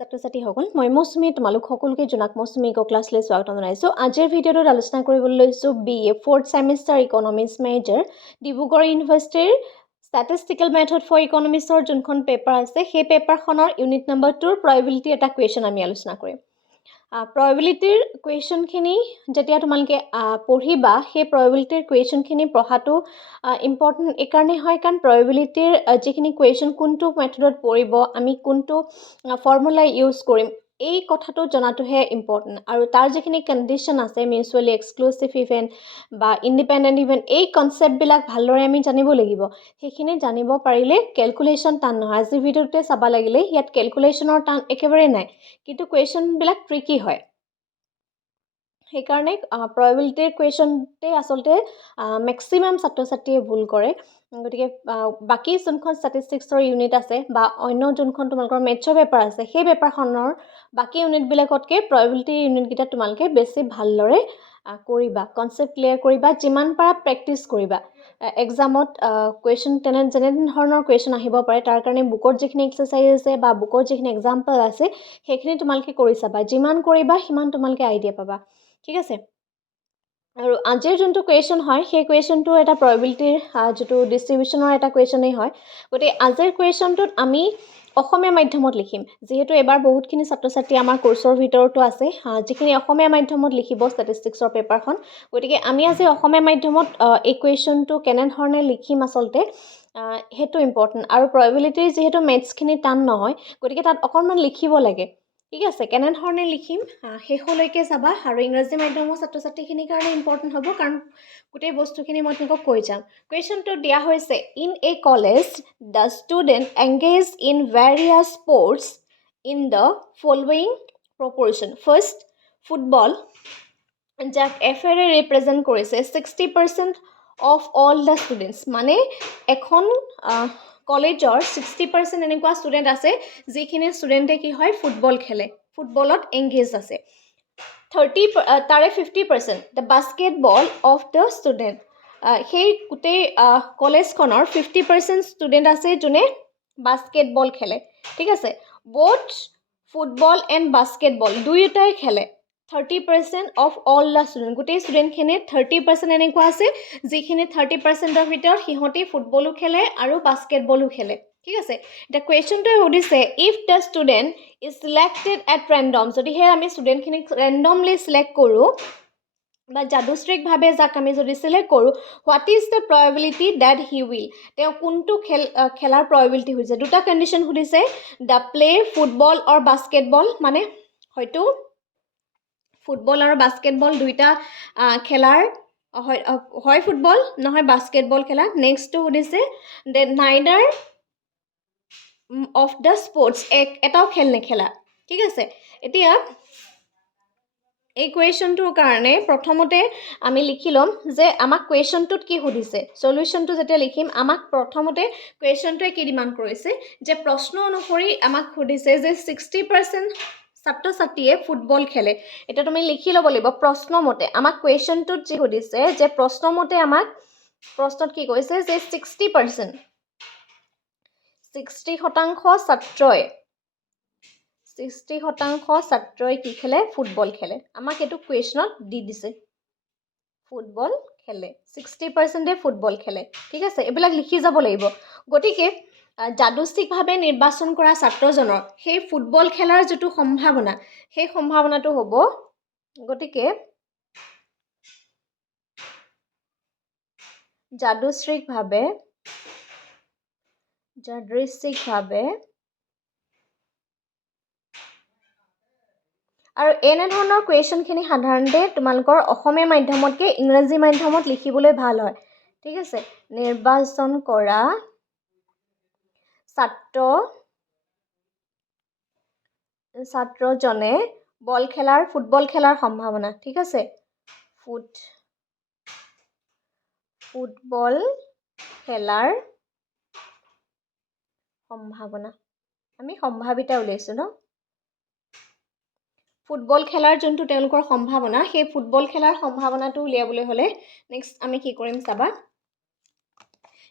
ছাত্ৰ-ছাত্ৰীসকল মই মৌচুমী তোমালোক সকলোকে জনাক মৌচুমী ইক' ক্লাছলৈ স্বাগতম জনাইছোঁ। আজিৰ ভিডিঅ'টোত আলোচনা কৰিবলৈ লৈছোঁ BA 4th semester economics major Dibrugarh ইউনিভাৰ্চিটিৰ ষ্টেটিষ্টিকেল মেথড ফৰ ইকনমিক্সৰ যোনখন পেপাৰ আছে সেই পেপাৰখনৰ ইউনিট নম্বৰ 2ৰ প্ৰবেবিলিটি এটা কুৱেশ্যন আমি আলোচনা কৰিম। প্ৰবেবিলিটিৰ কুৱেশ্যনখিনি যেতিয়া তোমালোকে পঢ়িবা সেই প্ৰবেবিলিটিৰ কুৱেশ্যনখিনি পঢ়াটো ইম্পৰ্টেণ্ট এইকাৰণেই হয় কাৰণ প্ৰবেবিলিটিৰ যিখিনি কুৱেশ্যন কোনটো মেথডত পৰিব আমি কোনটো ফৰ্মুলা ইউজ কৰিম এই কথাটো জনাটোহে ইম্পৰ্টেণ্ট আৰু তাৰ যিখিনি কণ্ডিশ্যন আছে মিউচুৱেলি এক্সক্লুচিভ ইভেণ্ট বা ইণ্ডিপেণ্ডেণ্ট ইভেণ্ট এই কনচেপ্টবিলাক ভালদৰে আমি জানিব লাগিব। সেইখিনি জানিব পাৰিলে কেলকুলেশ্যন টান নহয়। আজিৰ ভিডিঅ'টোতে চাব লাগিলে ইয়াত কেলকুলেশ্যনৰ টান একেবাৰে নাই কিন্তু কুৱেশ্যনবিলাক ট্ৰিকি হয়। সেইকাৰণে প্ৰবেবিলিটিৰ কুৱেশ্যনতে আচলতে মেক্সিমাম ছাত্ৰ ছাত্ৰীয়ে ভুল কৰে। গতিকে বাকী যোনখন ষ্টেটিষ্টিক্সৰ ইউনিট আছে বা অন্য যোনখন তোমালোকৰ মেথছৰ পেপাৰ আছে সেই পেপাৰখনৰ বাকী ইউনিটবিলাকতকৈ প্ৰবেবিলিটিৰ ইউনিটকেইটা তোমালোকে বেছি ভালদৰে কৰিবা, কনচেপ্ট ক্লিয়াৰ কৰিবা, যিমান পাৰা প্ৰেক্টিছ কৰিবা। এক্সামত কুৱেশ্যন যেনেধৰণৰ কুৱেশ্যন আহিব পাৰে তাৰ কাৰণে বুকত যিখিনি এক্সাৰচাইজ আছে বা বুকত যিখিনি এক্সাম্পল আছে সেইখিনি তোমালোকে কৰি চাবা। যিমান কৰিবা সিমান তোমালোকে আইডিয়া পাবা। ঠিক আছে। আৰু আজিৰ যোনটো কুৱেশ্যন হয় সেই কুৱেশ্যনটো এটা প্ৰবেবিলিটিৰ যিটো ডিষ্ট্ৰিবিউশ্যনৰ এটা কুৱেশ্যনেই হয়। গতিকে আজিৰ কুৱেশ্যনটোত আমি অসমীয়া মাধ্যমত লিখিম। যিহেতু এবাৰ বহুতখিনি ছাত্ৰ ছাত্ৰী আমাৰ কোৰ্চৰ ভিতৰতো আছে যিখিনি অসমীয়া মাধ্যমত লিখিব ষ্টেটিষ্টিক্সৰ পেপাৰখন। গতিকে আমি আজি অসমীয়া মাধ্যমত এই কুৱেশ্যনটো কেনেধৰণে লিখিম আচলতে সেইটো ইম্পৰ্টেণ্ট। আৰু প্ৰবেবিলিটিৰ যিহেতু মেথছখিনি টান নহয় গতিকে তাত অকণমান লিখিব লাগে। ঠিক আছে, কেনেধৰণে লিখিম শেষলৈকে চাবা আৰু ইংৰাজী মাধ্যমৰ ছাত্ৰ ছাত্ৰীখিনিৰ কাৰণে ইম্পৰ্টেণ্ট হ'ব কাৰণ গোটেই বস্তুখিনি মই তোমালোকক কৈ যাম। কুৱেশ্যনটো দিয়া হৈছে in a college the student engage in various sports in the following proportion. First football যাক এফেৰে ৰিপ্ৰেজেণ্ট কৰিছে 60% অফ অল দ্য ষ্টুডেণ্টছ। মানে এখন কলেজৰ 60% এনেকুৱা ষ্টুডেণ্ট আছে যিখিনি ষ্টুডেণ্টে কি হয় ফুটবল খেলে, ফুটবলত এংগেজ আছে। তাৰে 50% the basketball of the student. সেই গোটেই কলেজখনৰ 50% ষ্টুডেণ্ট আছে যোনে বাস্কেটবল খেলে। ঠিক আছে, বোথ ফুটবল এণ্ড বাস্কেটবল দুয়োটাই খেলে। 30% অফ অল দ্য ষ্টুডেণ্ট, গোটেই ষ্টুডেণ্টখিনিত 30% এনেকুৱা আছে যিখিনি 30%ৰ ভিতৰত সিহঁতি ফুটবলো খেলে আৰু বাস্কেটবলো খেলে। ঠিক আছে, এতিয়া কুৱেশ্যনটোৱে সুধিছে if the student is selected at random, যদিহে আমি ষ্টুডেণ্টখিনিক ৰেণ্ডমলি চিলেক্ট কৰোঁ বা যাদৃচ্ছিকভাৱে যাক আমি যদি চিলেক্ট কৰোঁ what is the probability that he will, তেওঁ কোনটো খেলাৰ প্ৰবেবিলিটি সুধিছে। দুটা কণ্ডিশ্যন সুধিছে, the play football or basketball, মানে হয়তো ফুটবল আৰু বাস্কেটবল দুইটা খেলাৰ হয় ফুটবল নহয় বাস্কেটবল খেলা। নেক্সটটো সুধিছে দে নাইডাৰ অফ দ্য স্পৰ্টছ, এটাও খেল নেখেলা। ঠিক আছে, এতিয়া এই কুৱেশ্যনটোৰ কাৰণে প্ৰথমতে আমি লিখি ল'ম যে আমাক কুৱেশ্যনটোত কি সুধিছে। চলিউশ্যনটো যেতিয়া লিখিম আমাক প্ৰথমতে কুৱেশ্যনটোৱে কি ডিমাণ্ড কৰিছে যে প্ৰশ্ন অনুসৰি আমাক সুধিছে যে 60% ছাত্ৰ ছাত্ৰীয়ে ফুটবল খেলে। এতিয়া তুমি লিখি ল'ব লাগিব প্ৰশ্নমতে আমাক কুৱেশ্যনটোত যি সুধিছে যে প্ৰশ্নমতে আমাক প্ৰশ্নত কি কৈছে যে 60% ছাত্ৰই কি খেলে ফুটবল খেলে। আমাক এইটো কুৱেশ্যনত দি দিছে ফুটবল খেলে, 60%এ ফুটবল খেলে। ঠিক আছে, এইবিলাক লিখি যাব লাগিব। গতিকে যাদৃচ্ছিকভাৱে নিৰ্বাচন কৰা ছাত্ৰজনৰ সেই ফুটবল খেলাৰ যিটো সম্ভাৱনা সেই সম্ভাৱনাটো হ'ব, গতিকে যাদৃচ্ছিকভাৱে আৰু এনেধৰণৰ কুৱেশ্যনখিনি সাধাৰণতে তোমালোকৰ অসমীয়া মাধ্যমতকৈ ইংৰাজী মাধ্যমত লিখিবলৈ ভাল হয়। ঠিক আছে, নিৰ্বাচন কৰা ছাত্ৰজনে ফুটবল খেলাৰ সম্ভাৱনা। ঠিক আছে, ফুটবল খেলাৰ সম্ভাৱনা, আমি সম্ভাৱিতা উলিয়াইছোঁ ন। ফুটবল খেলাৰ যোনটো তেওঁলোকৰ সম্ভাৱনা সেই ফুটবল খেলাৰ সম্ভাৱনাটো উলিয়াবলৈ হ'লে নেক্সট আমি কি কৰিম চাবা।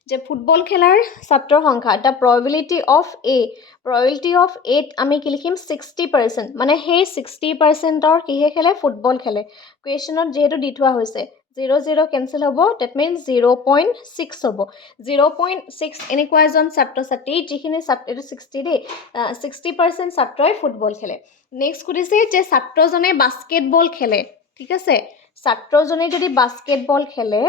যে ফুটবল খেলাৰ ছাত্ৰৰ সংখ্যা দ্য প্ৰবেবিলিটি অফ এ আমি কি লিখিম 60%, মানে সেই 60%ৰ কিহে খেলে ফুটবল খেলে কুৱেশ্যনত যিহেতু দি থোৱা হৈছে 0 কেঞ্চেল হ'ব ডেট মিনছ 0.6 হ'ব 0.6 এনেকুৱা এজন ছাত্ৰ ছাত্ৰী যিখিনি এইটো 60 দেই 60% ছাত্ৰই ফুটবল খেলে নেক্সট সুধিছে যে ছাত্ৰজনে বাস্কেটবল খেলে ঠিক আছে ছাত্ৰজনে যদি বাস্কেটবল খেলে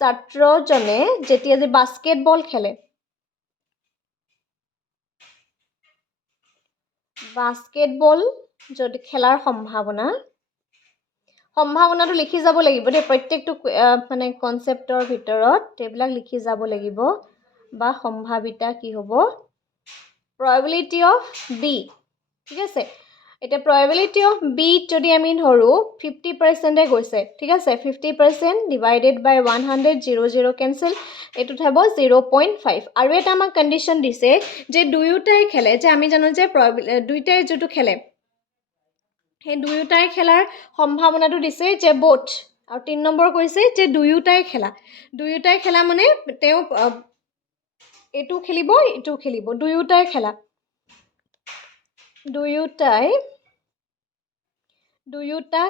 ছাত্ৰজনে যেতিয়া যে বাস্কেটবল খেলে বাস্কেটবল যদি খেলাৰ সম্ভাৱনাটো লিখি যাব লাগিব দেই প্ৰত্যেকটো মানে কনচেপ্টৰ ভিতৰত এইবিলাক লিখি যাব লাগিব বা সম্ভাৱিতা কি হ'ব probability of B ঠিক আছে এটা probability of B যদি আমি ধৰো 50% এ গৈছে ঠিক আছে 50% divided by 100 0 cancel এটুত হ'ব 0.5 আৰু এটা আমাক কন্ডিশন দিছে যে দুয়োটাই খেলে যে আমি জানো যে দুয়োটাই যেটো খেলে সেই দুয়োটাই খেলাৰ সম্ভাৱনাটো দিছে যে both আৰু 3 নম্বৰ কৈছে যে দুয়োটাই খেলা মানে তেও এটু খেলিব দুয়োটাই খেলা দুয়োটা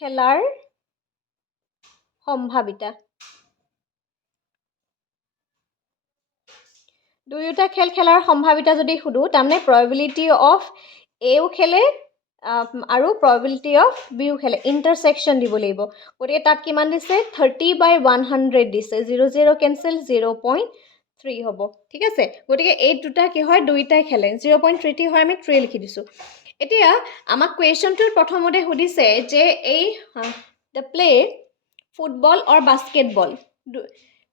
খেলাৰ সম্ভাৱিতা দুয়োটা খেলাৰ সম্ভাৱিতা যদি সুধো তাৰমানে probability of এও খেলে আৰু probability of বিও খেলে ইন্টাৰসেকশন দিব লাগিব গতিকে তাত কিমান দিছে 30/100 দিছে 0 cancel 0.3 হ'ব ঠিক আছে গতিকে এই দুটা কি হয় দুইটাই খেলে 0.3 হয় আমি 3 লিখি দিছো এতিয়া আমাক কোৱেশ্যনটোৰ প্ৰথমতে সুধিছে যে এই the play football or basketball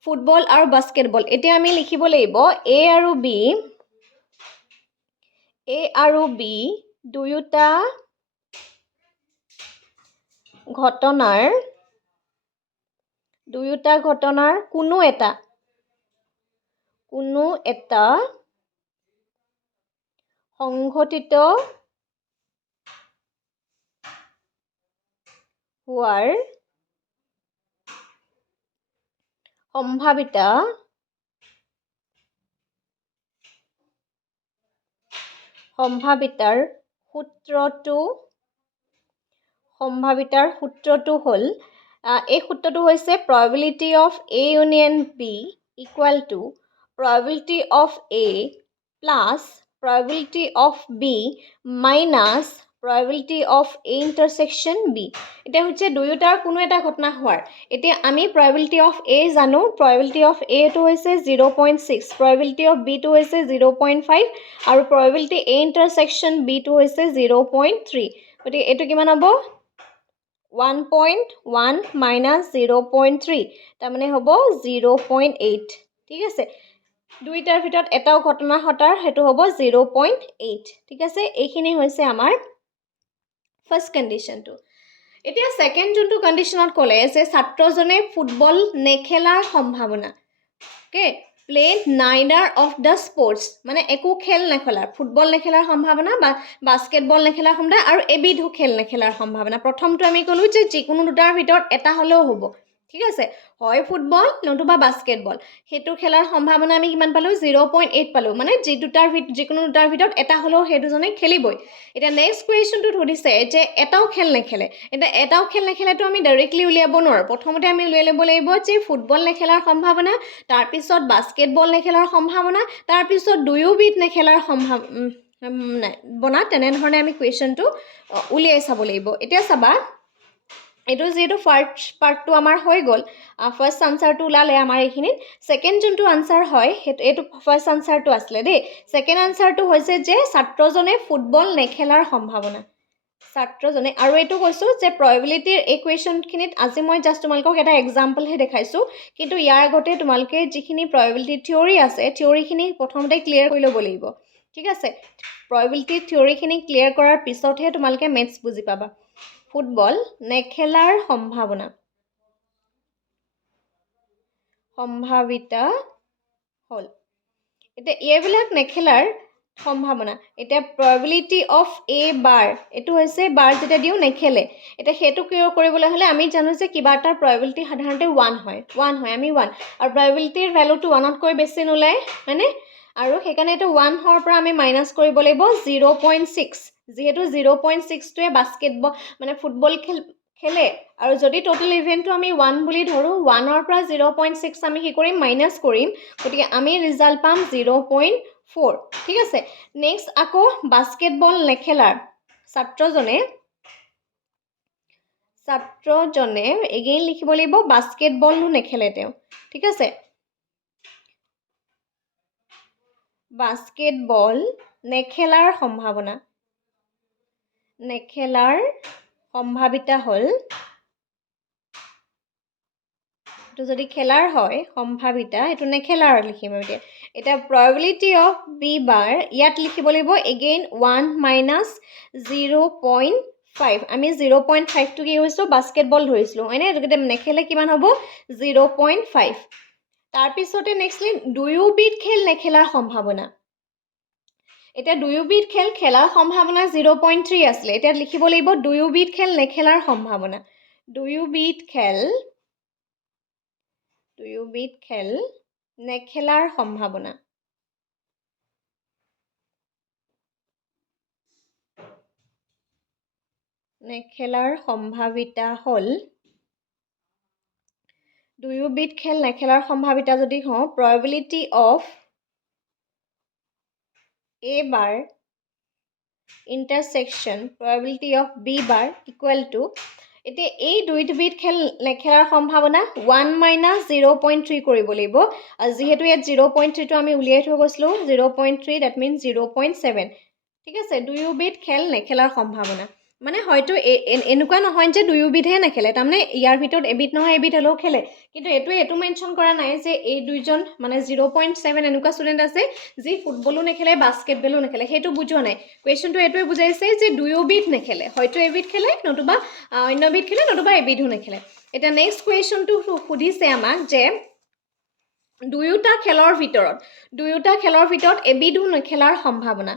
football আৰু বাস্কেটবল এতিয়া আমি লিখিব লাগিব A আৰু B দুয়োটা ঘটনাৰ কোনো এটা সংঘটিত হোৱাৰ সম্ভাৱিতাৰ সূত্ৰটো হ'ল এই সূত্ৰটো হৈছে probability of A union B equal to probability of A plus probability of B minus probability of A intersection B এটা হচ্ছে দুয়োটাৰ কোনো এটা ঘটনা হোৱাৰ এতিয়া আমি probability of A জানো probability of A টো হৈছে 0.6 probability of B টো হৈছে 0.5 আৰু probability A intersection B টো হৈছে 0.3 গতিকে এটো কিমান হ'ব 1.1 minus 0.3 তাৰ মানে হ'ব 0.8 ঠিক আছে দুইটাৰ ভিতৰত এটাও ঘটনা হটাৰ হেতু হ'ব 0.8 ঠিক আছে এইখিনি হৈছে আমাৰ ফাৰ্স্ট কন্ডিশনটো এতিয়া সেকেন্ড যোনটো কন্ডিশনত ক'লে যে ছাত্ৰজনে ফুটবল নেখেলাৰ সম্ভাৱনা okay play neither of the sports মানে একো খেল নেখেলাৰ ফুটবল নেখেলাৰ সম্ভাৱনা বা বাস্কেটবল নেখেলাৰ সম্ভাৱনা আৰু এবিধো খেল নেখেলাৰ সম্ভাৱনা প্ৰথমটো আমি ক'লো যে যিকোনো দুটাৰ ভিতৰত এটা হলেও হ'ব ঠিক আছে হয় ফুটবল নতুবা বাস্কেটবল হেতু খেলাৰ সম্ভাৱনা আমি কিমান পালো 0.8 পালো মানে যিকোনো দুটাৰ ভিতৰত এটা হলেও হেতু জনে খেলিবই এটা নেক্সট কোৱেশ্যনটো সুধিছে যে এটাও খেল নেখেলে তো আমি ডাইৰেক্টলি উলিয়াব নোৱাৰো প্ৰথমতে আমি উলিয়াই ল'ব লাগিব যে ফুটবল নেখেলাৰ সম্ভাৱনা তাৰ পিছত বাস্কেটবল নেখেলাৰ সম্ভাৱনা তাৰ পিছত দুয়োবিধ নেখেলাৰ সম্ভাৱনা তেনেধৰণে আমি কোৱেশ্যনটো উলিয়াই চাব লাগিব এতিয়া চাবা এটো যেটো ফাৰ্স্ট পাৰ্টটো আমাৰ হৈ গল ফাৰ্স্ট আনসাৰটো উলালে আমাৰ এইখিনিত সেকেন্ড যোনটো আনসাৰ হয় এটো ফাৰ্স্ট আনসাৰটো আসলে দেই সেকেন্ড আনসাৰটো হৈছে যে ছাত্ৰজনে ফুটবল নেখেলাৰ সম্ভাৱনা ছাত্ৰজনে আৰু এটো কৈছো যে probabilityৰ ইকুৱেশ্যনখিনিত আজি মই জাস্ট তোমালোকক এটা এক্সাম্পল হে দেখাইছো কিন্তু ইয়াৰ আগতে তোমালোকে যিখিনি probability থিওৰি আছে থিওৰিখিনি প্ৰথমতে ক্লিয়াৰ কৰি ল'ব লাগিব ঠিক আছে probability থিওৰিখিনি ক্লিয়াৰ কৰাৰ পিছতহে তোমালোকে মেথছ বুজি পাবা ফুটবল নেখেলাৰ সম্ভাৱিতা হল এতিয়া এইবিলাক নেখেলাৰ সম্ভাৱনা এতিয়া probability of a bar এটো হৈছে বাৰ যেটা দিও নেখেলে এটা হেতু কিয় কৰিবলৈ হলে আমি জানো যে কিবা এটা probability সাধাৰণতে 1 হয় আমি 1 আৰু probability ৰ ভ্যালুটো 1 তকৈ বেছি নলাই মানে আৰু সেইকাৰণে এটা 1 হৰ পৰা আমি মাইনাস কৰিব লাগিব 0.6 যেহেতু 0.6 টোৱে বাস্কেটবল মানে ফুটবল খেলে আৰু যদি টোটাল ইভেন্টটো আমি 1 বুলি ধৰো 1 ৰ পৰা 0.6 আমি কি কৰিম মাইনাস কৰিম গতিকে আমি ৰিজাল্ট পাম 0.4 ঠিক আছে নেক্সট আকৌ বাস্কেটবল নেখেলাৰ ছাত্ৰজনে এগেইন লিখিব লাগিব বাস্কেটবলও নেখেলে তেওঁ ঠিক আছে বাস্কেটবল নেখেলাৰ সম্ভাৱিতা হল তো যদি খেলাৰ হয় সম্ভাৱিতা এটো নেখেলাৰ লিখিম আমি এটা probability of b bar ইয়াত লিখিব লাগিব again 1 minus 0.5 আমি 0.5 টো কি হৈছো বাস্কেটবল ধৰিছিলো হয়নে গতিকে নেখেলে কিমান হ'ব 0.5 তাৰ পিছতে নেক্সটলি দুয়োবিধ খেল নেখেলাৰ সম্ভাৱনা এটা দুয়োবিধ খেল খেলাৰ সম্ভাৱনা 0.3 আছিল এটা লিখিব লাগিব দুয়োবিধ খেল নেখেলাৰ সম্ভাৱনা দুয়োবিধ খেল নেখেলাৰ সম্ভাৱনা নেখেলাৰ সম্ভাৱিতা হল দুয়োবিধ খেল নেখেলাৰ সম্ভাৱিতা যদি হও probability of a bar intersection probability of b bar equal to এতিয়া এই দুইবিধ খেল নেখেলাৰ সম্ভাৱনা 1 minus 0.3 কৰিব লাগিব আৰু যেহেতু ইয়াত 0.3 টো আমি উলিয়াই থৈ গৈছিলো 0.3 that means 0.7 ঠিক আছে দুয়োবিধ খেল নেখেলাৰ সম্ভাৱনা মানে হয়তো এনেকুৱা নহয় যে দুয়োবিধে নেখেলে তাৰমানে ইয়াৰ ভিতৰত এবিধ নহয় এবিধ হলেও খেলে কিন্তু এটো মেনশন কৰা নাই যে এই দুইজন মানে 0.7 এনেকুৱা ষ্টুডেন্ট আছে যি ফুটবলো নেখেলে বাস্কেটবলো নেখেলে হেতু বুজোৱা নাই কোৱেশ্চনটো এটোৱে বুজাইছে যে দুয়োবিধ নেখেলে হয়তো এবিধ খেলে নতুবা অন্যবিধ খেলে নতুবা এবিধও নেখেলে এটা নেক্সট কোৱেশ্চনটো সুধিছে আমাক যে দুয়োটা খেলৰ ভিতৰত এবিধও নেখেলাৰ সম্ভাৱনা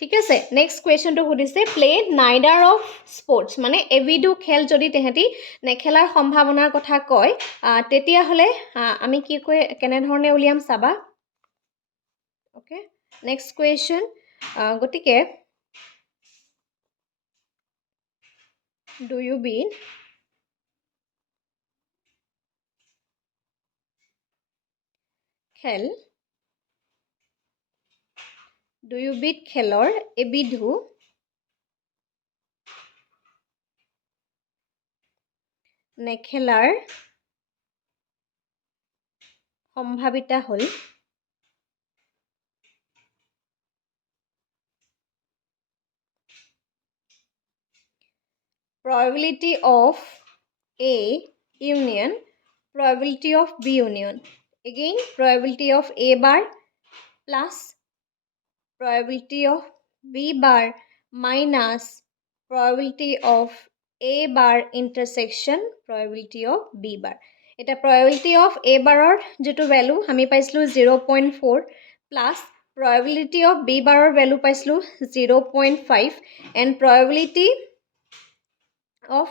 ঠিক আছে নেক্সট কোৱেশ্চনটো সুধিছে প্লে নাইডাৰ অফ স্পৰ্টস মানে এবিধও খেল যদি তেহেতি নেখেলাৰ সম্ভাৱনাৰ কথা কয় তেতিয়া হলে আমি কি কয় কেনে ধৰণে উলিয়াম চাবা ওকে নেক্সট কোৱেশ্চন গটিকে দুয়োবিধ খেলৰ এবিধও নেখেলাৰ সম্ভাৱিতা হল probability of A union probability of B union again probability of A bar plus probability of B bar minus probability of A bar intersection probability of B bar এটা probability of A বাৰৰ যেটো value আমি পাইছিলো 0.4 plus probability of B বাৰৰ value পাইছিলো 0.5 and probability of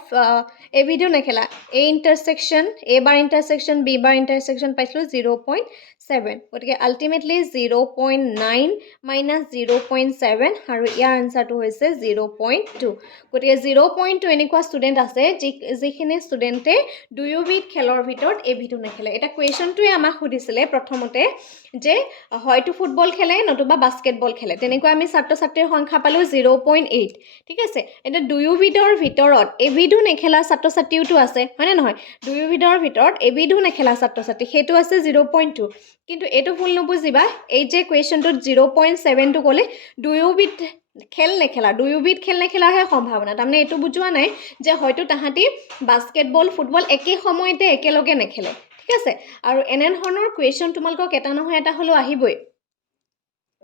a video নেখেলা a intersection a bar intersection b bar intersection পাইছিলো 0.7 গতিকে ultimately 0.9 minus 0.7 আৰু ইয়াৰ আনসাৰটো হৈছে 0.2 গতিকে 0.2 এনেকুৱা ষ্টুডেন্ট আছে যিখিনি ষ্টুডেন্টে দুয়োবিধ খেলৰ ভিতৰত এবিধও নেখেলে এটা কোৱেশ্চনটোৱে আমাক সুধিছিলে প্ৰথমতে যে হয়তো ফুটবল খেলে নতুবা বাস্কেটবল খেলে তেনেকুৱা আমি ছাত্ৰ ছাত্ৰীৰ সংখ্যা পালো 0.8 ঠিক আছে এটা দুয়োবিধৰ ভিতৰত এবিধও নেখেলা ছাত্ৰ ছাত্ৰীওটো আছে হয় না নহয় দুয়োবিধৰ ভিতৰত এবিধও নেখেলা ছাত্ৰ ছাত্ৰী হেতু আছে 0.2 কিন্তু এটো ভুল নবুজিবা এই যে কোৱেশ্চনটোত 0.7 টো ক'লে দুয়োবিধ খেল নেখেলাৰহে সম্ভাৱনা তাৰমানে এটো বুজোৱা নাই যে হয়তো তাহাঁতি বাস্কেটবল ফুটবল একে সময়তে একেলগে নেখেলে ঠিক আছে আৰু এনে ধৰণৰ কোৱেশ্চন তোমালোকক এটা নহয় এটা হলো আহিবই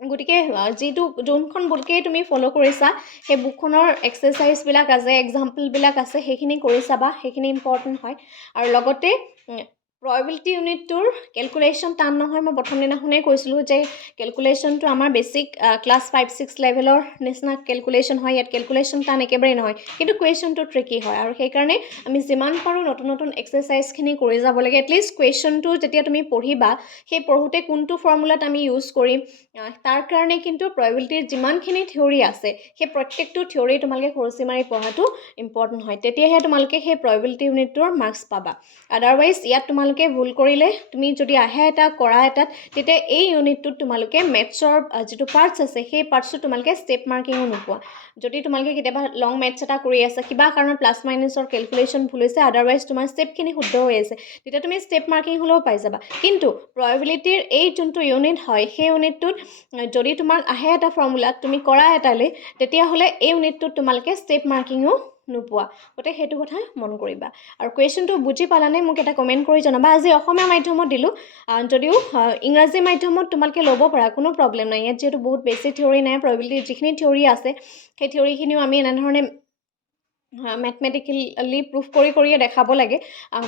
গতিকে যেটো যোনখন বুককে তুমি ফলো কৰিছা সেই বুকখনৰ এক্সাৰসাইজ বিলাক আছে এক্সাম্পল বিলাক আছে সেইখিনি কৰি চাবা সেইখিনি ইম্পৰ্টেন্ট হয় আৰু লগতে প্ৰবেবিলিটি ইউনিটটোৰ কেলকুলেশ্যন টান নহয় মই প্ৰথম দিনাখনেই কৈছিলোঁ যে কেলকুলেশ্যনটো আমাৰ বেছিক ক্লাছ 5-6 লেভেলৰ নিচিনা কেলকুলেশ্যন হয় ইয়াত কেলকুলেশ্যন টান একেবাৰেই নহয় কিন্তু কুৱেশ্যনটো ট্ৰিকি হয় আৰু সেইকাৰণে আমি যিমান পাৰোঁ নতুন নতুন এক্সাৰচাইজখিনি কৰি যাব লাগে এটলিষ্ট কুৱেশ্যনটো যেতিয়া তুমি পঢ়িবা সেই পঢ়োঁতে কোনটো ফৰ্মুলাত আমি ইউজ কৰিম তাৰ কাৰণে কিন্তু প্ৰবেবিলিটিৰ যিমানখিনি থিয়ৰী আছে সেই প্ৰত্যেকটো থিয়ৰী তোমালোকে খৰচি মাৰি পঢ়াটো ইম্পৰ্টেণ্ট হয় তেতিয়াহে তোমালোকে সেই প্ৰবেবিলিটি ইউনিটটোৰ মাৰ্কছ পাবা আদাৰৱাইজ ইয়াত তোমালোকে ভুল কৰিলে তুমি যদি আহে এটা কৰা এটাত তেতিয়া এই ইউনিটটোত তোমালোকে মেথছৰ যিটো পাৰ্টছ আছে সেই পাৰ্টছটো তোমালোকে ষ্টেপ মাৰ্কিঙো নোপোৱা যদি তোমালোকে কেতিয়াবা লং মেথছ এটা কৰি আছা কিবা কাৰণত প্লাছ মাইনাছৰ কেলকুলেশ্যন ভুল হৈছে আদাৰৱাইজ তোমাৰ ষ্টেপখিনি শুদ্ধ হৈ আছে তেতিয়া তুমি ষ্টেপ মাৰ্কিং হ'লেও পাই যাবা কিন্তু প্ৰবেবিলিটিৰ এই যোনটো ইউনিট হয় সেই ইউনিটটোত যদি তোমাক আহে এটা ফৰ্মুলাত তুমি কৰা এটালৈ তেতিয়াহ'লে এই ইউনিটটোত তোমালোকে ষ্টেপ মাৰ্কিঙো নোপোৱা গতিকে সেইটো কথা মন কৰিবা আৰু কুৱেশ্যনটো বুজি পালানে মোক এটা কমেণ্ট কৰি জনাবা আজি অসমীয়া মাধ্যমত দিলোঁ যদিও ইংৰাজী মাধ্যমত তোমালোকে ল'ব পাৰা কোনো প্ৰব্লেম নাই ইয়াত যিহেতু বহুত বেছি থিয়ৰী নাই প্ৰবেবিলিটিৰ যিখিনি থিয়ৰী আছে সেই থিয়ৰীখিনিও আমি এনেধৰণে মেথমেটিকেলি প্ৰুফ কৰিয়ে দেখাব লাগে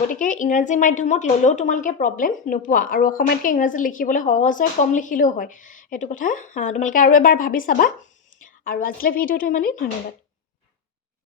গতিকে ইংৰাজী মাধ্যমত ল'লেও তোমালোকে প্ৰব্লেম নোপোৱা আৰু অসমীয়াতকৈ ইংৰাজীত লিখিবলৈ সহজ হয় কম লিখিলেও হয় সেইটো কথা তোমালোকে আৰু এবাৰ ভাবি চাবা আৰু আজিলৈ ভিডিঅ'টো ইমানেই ধন্যবাদ